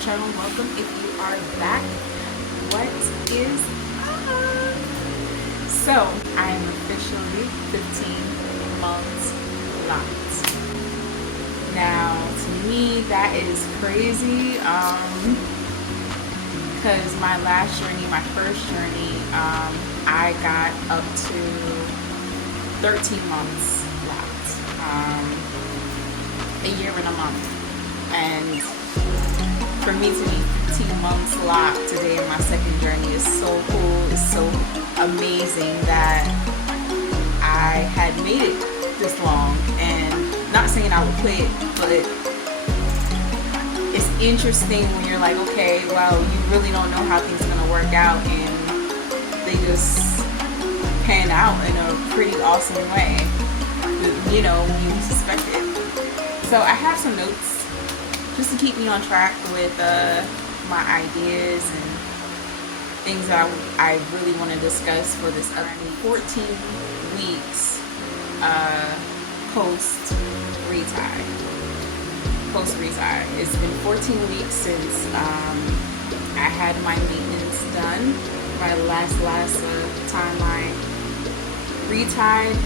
channel. Welcome if you are back. What is up? So I am officially 15 months locked. Now to me that is crazy because my last journey, my first journey, I got up to 13 months locked. A year and a month. And for me to be 15 months locked today in my second journey is so cool. It's so amazing that I had made it this long. And not saying I would quit, but it's interesting when you're like, okay, well, you really don't know how things are going to work out, and they just pan out in a pretty awesome way, you know, when you suspect it. So I have some notes just to keep me on track with my ideas and things that I really want to discuss for this upcoming 14 weeks post-retie. It's been 14 weeks since I had my maintenance done. My last time I retied.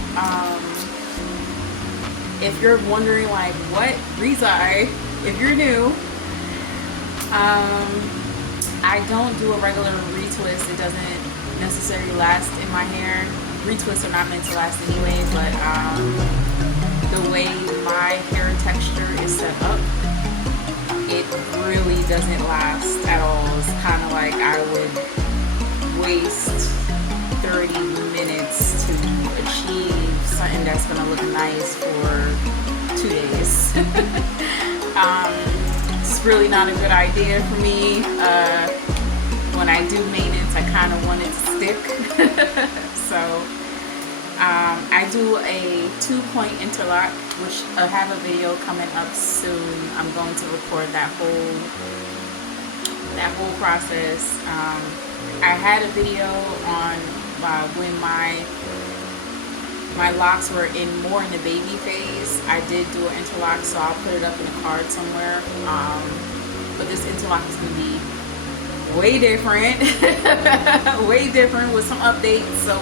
If you're wondering like what retie, if you're new, I don't do a regular retwist. It doesn't necessarily last in my hair. Retwists are not meant to last anyway, but the way my hair texture is set up, it really doesn't last at all. It's kind of like I would waste 30 minutes to achieve something that's gonna look nice for 2 days. It's really not a good idea for me. When I do maintenance, I kind of want it to stick. So I do a 2-point interlock, which I have a video coming up soon. I'm going to record that whole process. I had a video on when my locks were more in the baby phase. I did do an interlock, so I'll put it up in a card somewhere. But this interlock is going to be way different. Way different with some updates, so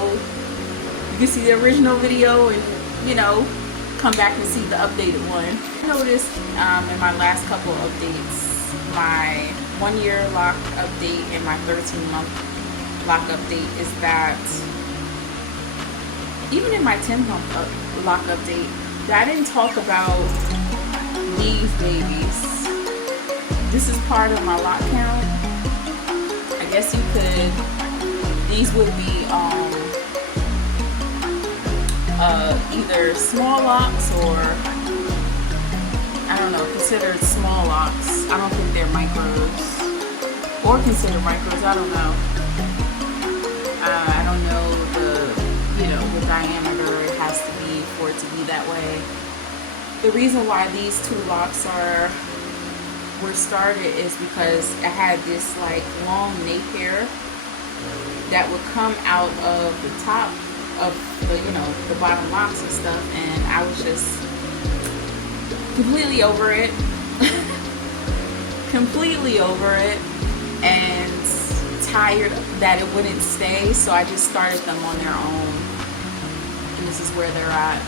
you can see the original video and, you know, come back and see the updated one. I noticed in my last couple updates, my 1-year lock update and my 13-month lock update, is that even in my 10-month lock update, I didn't talk about these babies. This is part of my lock count. I guess you could, these would be either small locks or, I don't know, considered small locks. I don't think they're micros, or considered micros, I don't know. I don't know the diameter it has to be for it to be that way. The reason why these 2 locks were started is because I had this like long nape hair that would come out of the top of the, you know, the bottom locks and stuff, and I was just completely over it. Completely over it, and tired that it wouldn't stay, so I just started them on their own, and this is where they're at. I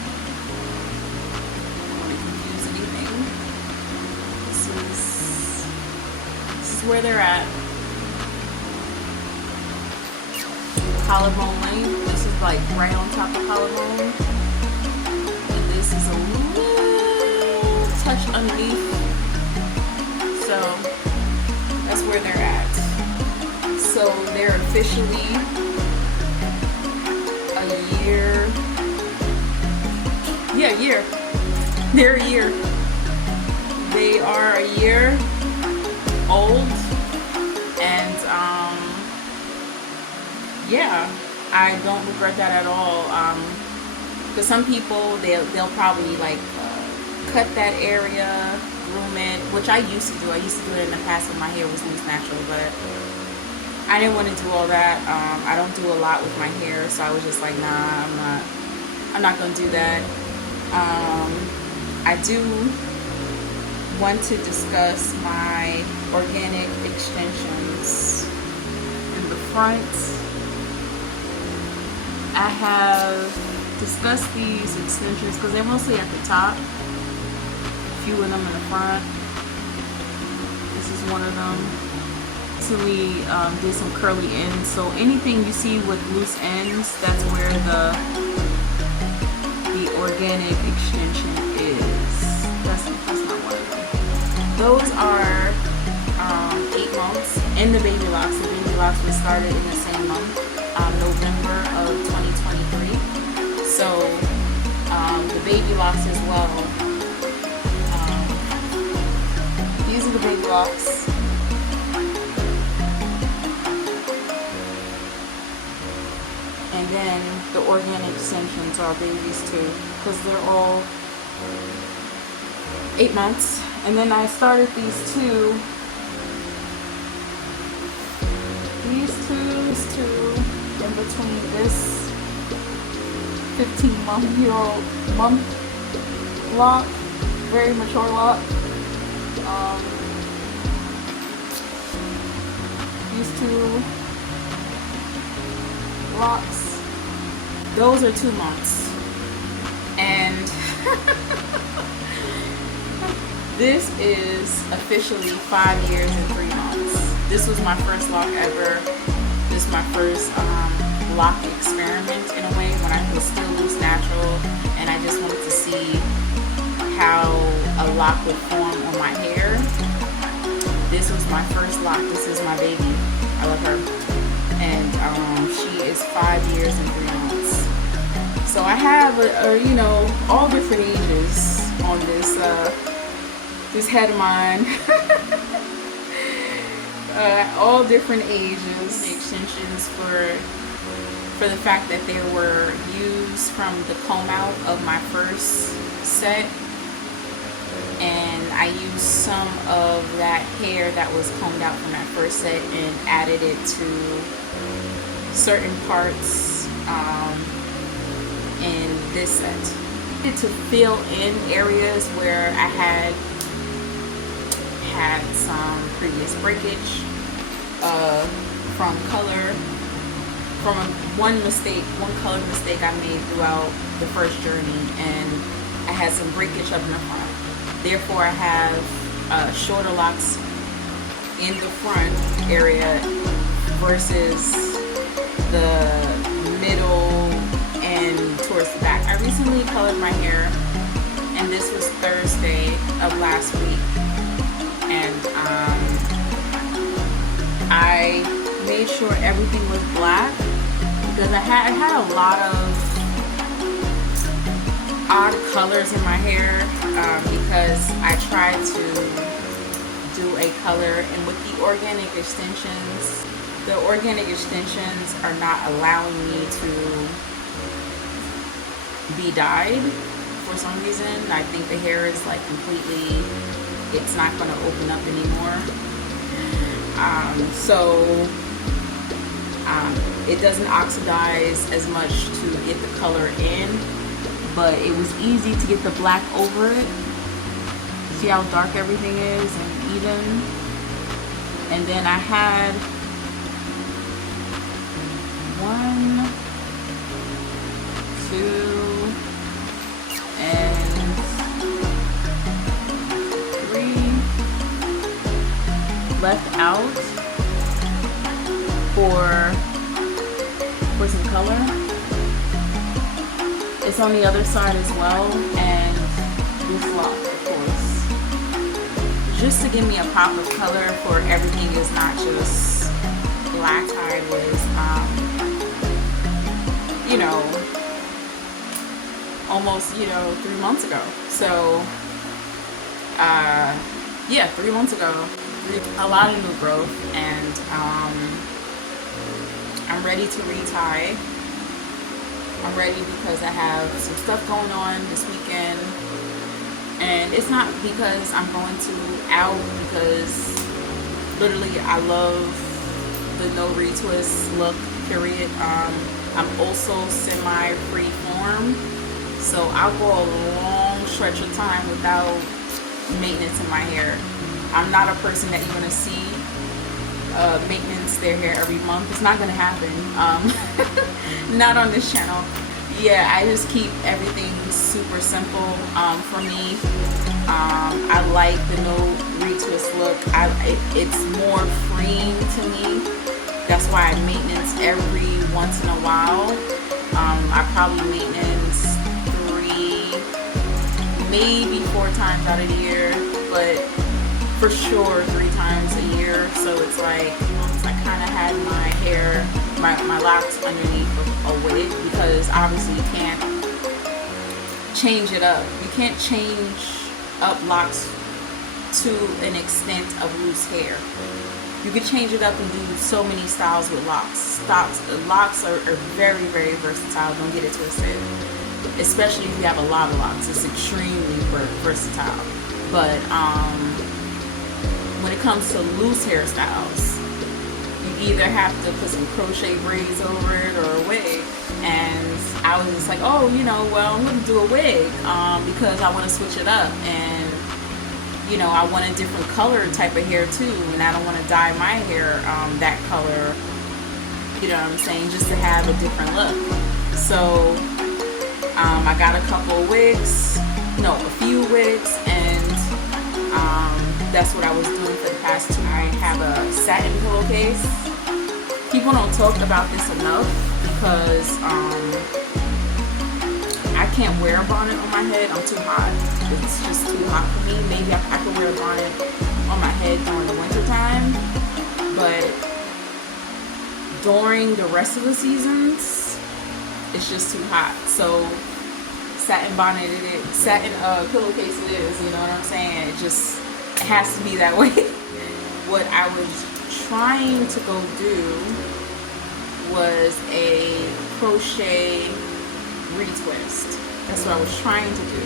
don't want to confuse anything. This is where they're at. Collarbone length. This is like right on top of collarbone, and this is a little touch underneath. So that's where they're at. So they're officially a year. Yeah, year. They're a year. They are a year old, and yeah, I don't regret that at all. Because some people they'll probably like cut that area, groom it, which I used to do. I used to do it in the past when my hair was loose natural, but I didn't want to do all that. I don't do a lot with my hair, so I was just like, nah, I'm not gonna do that. I do want to discuss my organic extensions. In the front, I have discussed these extensions because they're mostly at the top. A few of them in the front. This is one of them. Recently did some curly ends, so anything you see with loose ends, that's where the organic extension is. That's not one of them. Those are 8 months. And the baby locks. The baby locks was started in the same month, November of 2023. So the baby locks as well. These are the baby locks. And then the organic extensions are babies too, because they're all 8 months. And then I started these two in between this 15-month lock, very mature lock. These two locks, those are 2 months. And this is officially 5 years and 3 months. This was my first lock ever. This is my first lock experiment in a way, when I was still loose natural, and I just wanted to see how a lock would form on my hair. This was my first lock. This is my baby. I love her. And she is 5 years and 3 months. So I have, you know, all different ages on this this head of mine. All different ages. The extensions for the fact that they were used from the comb out of my first set, and I used some of that hair that was combed out from that first set and added it to certain parts in this set. To fill in areas where I had some previous breakage from color, from one color mistake I made throughout the first journey, and I had some breakage up in the front. Therefore, I have shorter locks in the front area versus the middle and towards the back. I recently colored my hair, and this was Thursday of last week, and I made sure everything was black because I had a lot of odd colors in my hair because I tried to do a color, and with the organic extensions are not allowing me to be dyed for some reason. I think the hair is like completely, it's not going to open up anymore. It doesn't oxidize as much to get the color in, but it was easy to get the black over it. See how dark everything is and even. And then I had 1, 2, and 3 left out for some color. It's on the other side as well, and this lock, of course, just to give me a pop of color for everything is not just black. I was you know, almost, you know, 3 months ago. So yeah, 3 months ago. A lot of new growth, and I'm ready to retie. I'm ready because I have some stuff going on this weekend, and it's not because I'm going to out, because literally I love the no retwist look, period. I'm also semi free form, so I'll go a long stretch of time without maintenance in my hair. I'm not a person that you're gonna see maintenance their hair every month. It's not gonna happen. Not on this channel. Yeah, I just keep everything super simple. For me, I like the no retwist look. It's more freeing to me. That's why I maintenance every once in a while. I probably maintenance 3, maybe 4 times out of the year, but for sure 3 times a year. So it's like I kind of had my hair, my locks underneath a wig, because obviously you can't change it up. You can't change up locks to an extent of loose hair. You can change it up and do so many styles with locks. Locks are very, very versatile. Don't get it twisted. Especially if you have a lot of locks. It's extremely versatile. But when it comes to loose hairstyles, you either have to put some crochet braids over it or a wig. And I was just like, oh, you know, well, I'm going to do a wig because I want to switch it up. And you know, I want a different color type of hair too, and I don't want to dye my hair that color, you know what I'm saying, just to have a different look. So I got a couple of wigs, no, a few wigs, and that's what I was doing for the past 2 months. I have a satin pillowcase. People don't talk about this enough because I can't wear a bonnet on my head. I'm too hot. It's just too hot for me. Maybe I could wear a bonnet on my head during the winter time, but during the rest of the seasons, it's just too hot. So satin bonnet it is, satin pillowcase it is. You know what I'm saying? It has to be that way. What I was trying to go do was a crochet retwist. That's what I was trying to do.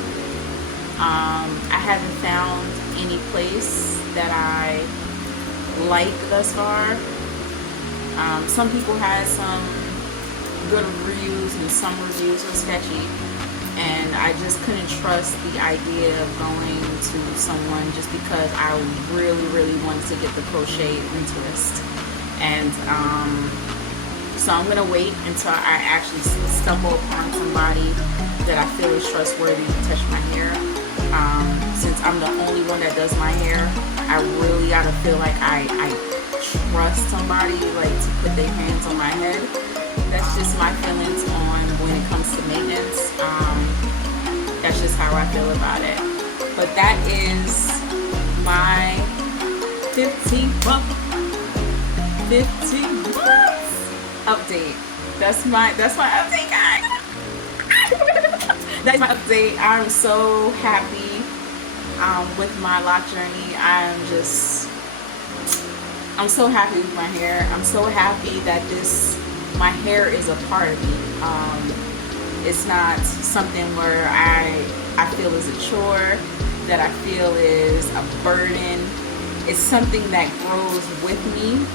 I haven't found any place that I like thus far. Some people had some good reviews and some reviews were sketchy, and I just couldn't trust the idea of going to someone just because I really wanted to get the crochet retwist. And so I'm gonna wait until I actually stumble upon somebody that I feel is trustworthy to touch my hair. Since I'm the only one that does my hair, I really gotta feel like I trust somebody like to put their hands on my head. That's just my feelings on when it comes to maintenance. That's just how I feel about it. But that is my 15 months update. That's my update, guys. That's my update. I'm so happy with my lock journey. I'm so happy with my hair. I'm so happy that my hair is a part of me. It's not something where I feel is a chore, that I feel is a burden. It's something that grows with me,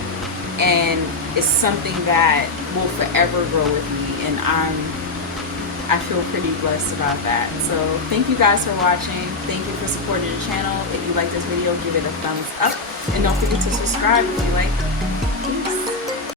and it's something that will forever grow with me, and I feel pretty blessed about that. So thank you guys for watching. Thank you for supporting the channel. If you like this video, give it a thumbs up, and don't forget to subscribe if you like. Peace.